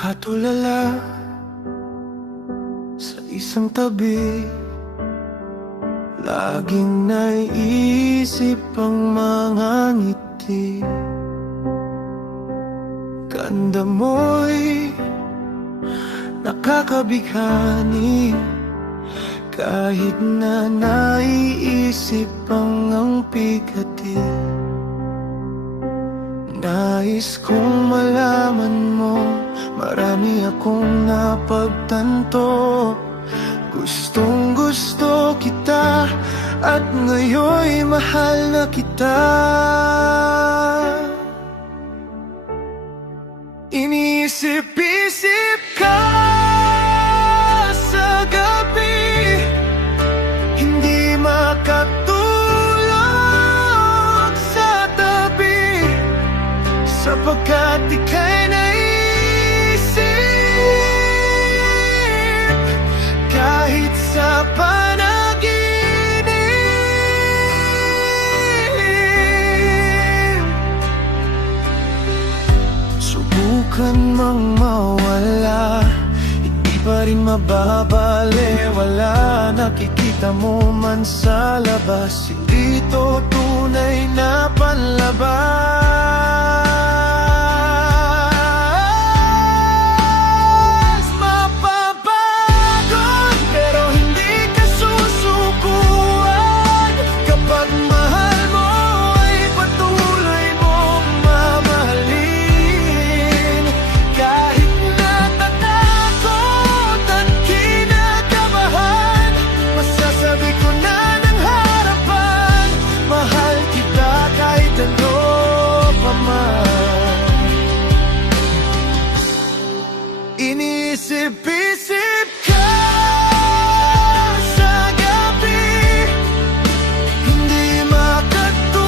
nakatulala sa isang tabi. Laging naiisip ang mga ngiti. Ganda mo'y nakakabighani, kahit na naiisip ang pigati. Nais kong malaman mo, marami akong napagtanto. Gustong gusto kita, at ngayon'y mahal na kita. Iniisip-isip ka sa gabi, hindi makatulog sa tabi, sapagkat ika'y naisip. Kahit sa panaginip, subukan mang mawala, hindi pa rin mababaliwala. Nakikita mo man sa labas, hindi ito tunay na panlabas. Inisip-isip ka sa gabi, hindi makatulog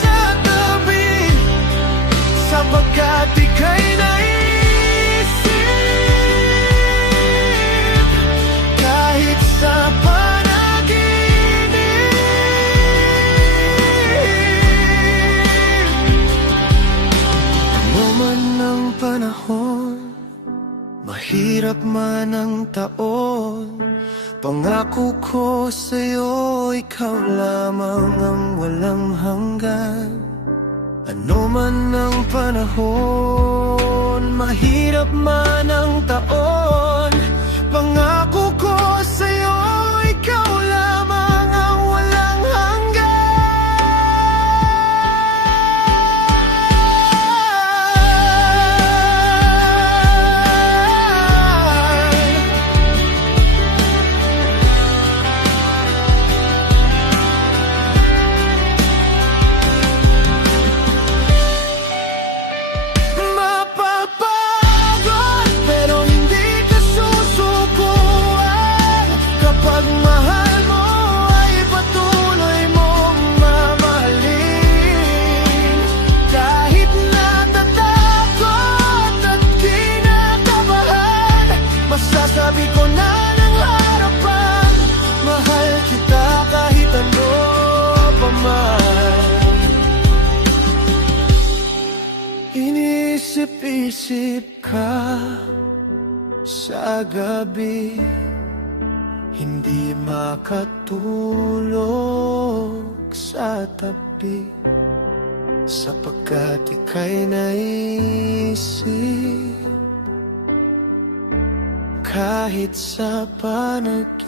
sa tabi, sapagkat ika'y naisip. Kahit sa panaginip, ano man ang panahon, mahirap man ang taon, pangako ko sa'yo, ikaw lamang ang walang hanggan. Ano man ang panahon, mahirap man ang taon, pangako ko sa'yo, ikaw lamang ang walang hanggan. Sabi ko na ng harapan, mahal kita kahit ano pa man. Inisip-isip ka sa gabi, hindi makatulog sa tabi, sapagkat ika'y naisip. Kahit sa panaginip,